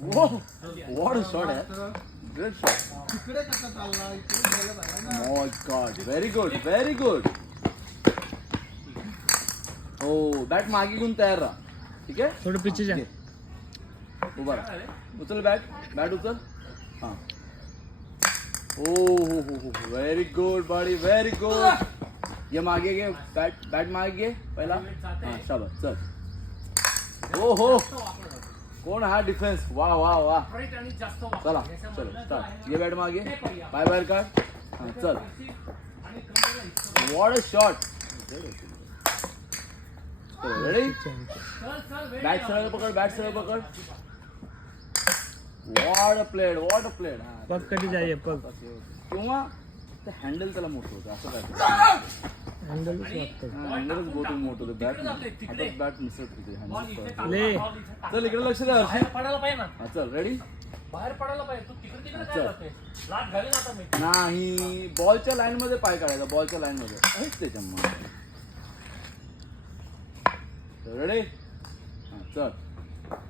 What a shot आहे. Great shot. My god. Very good, very good. हो, bat मागे घेऊन तयार राहा. ठीक आहे, थोडं पिच्छे जा. उभा राहा. उचल बॅट. बॅट उचल. हां. हो हो हो हो, very good body, very good. ये मागे घे बॅट. बॅट मागे घे पहिला. हां, शाबास. चल. हो हो, कोण हा डिफेन्स. वा वा वा. चला चल स्टार्ट. ये बॅट मागे. पाय बाहेर काढ. हां, चल. What a shot. Ready. Bat सरळ पकड. बॅट सरळ पकड. What a played. What a played. पग कधी जाईये पग. किंवा ते हँडल त्याला मोठं होतं असं काय. हँडलच वाटतं. हँडलच मोठं होतं. बॅट हातात बॅट मिसळत होते. ले चल इकडे लक्ष द्या हर्षी. पडायला पाहिजे ना. हा चल रेडी. बाहेर पडायला पाहिजे. तू तिकडे तिकडे काय चल. जाते. लाट घालीन आता मी. नाही, बॉलच्या लाईन मध्ये पाय काढायचा. बॉलच्या लाईन मध्ये हेच त्याच्यामुळे. रेडी. हा चल.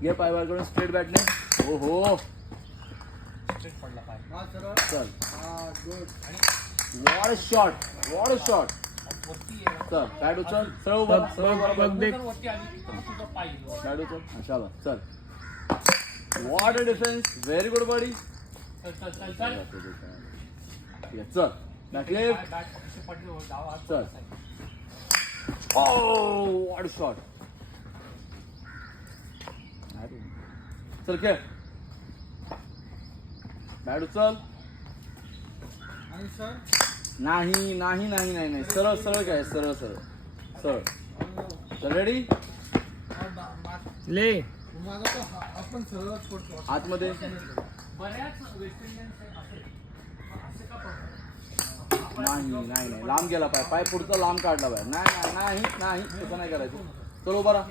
घे पाय बाहेर करून स्ट्रेट बॅटने. हो हो. स्ट्रेट पडला पाय. चल. What a shot. What a shot. वरती ये. चल बॅट उचल. सरळ उभा. सरळ उभा. पग देख. वरती आली की तुझा पाय गेलो. बॅट उचल. हा शाबास. चल. What a defence. Very good body. चल चल चल चल. चल. Bat left. बॅट पकडशी पडली हो. डावा हात चल. पकडायचा. Oh, what a shot. चल खेळ. बॅट उचल. नाही नाही नाही नाही नाही, सरळ सरळ काय. सरळ सरळ सरळ. चल रेडी. ले आपण सरळच पडतो आतमध्ये. बऱ्याच वेस्ट इंडियन असे का पडतात. नाही नाही नाही, लांब गेला पाय. पाय पुढचा लांब काढला पाय. नाही नाही नाही नाही, तसं नाही करायचं. चल उभा राहा.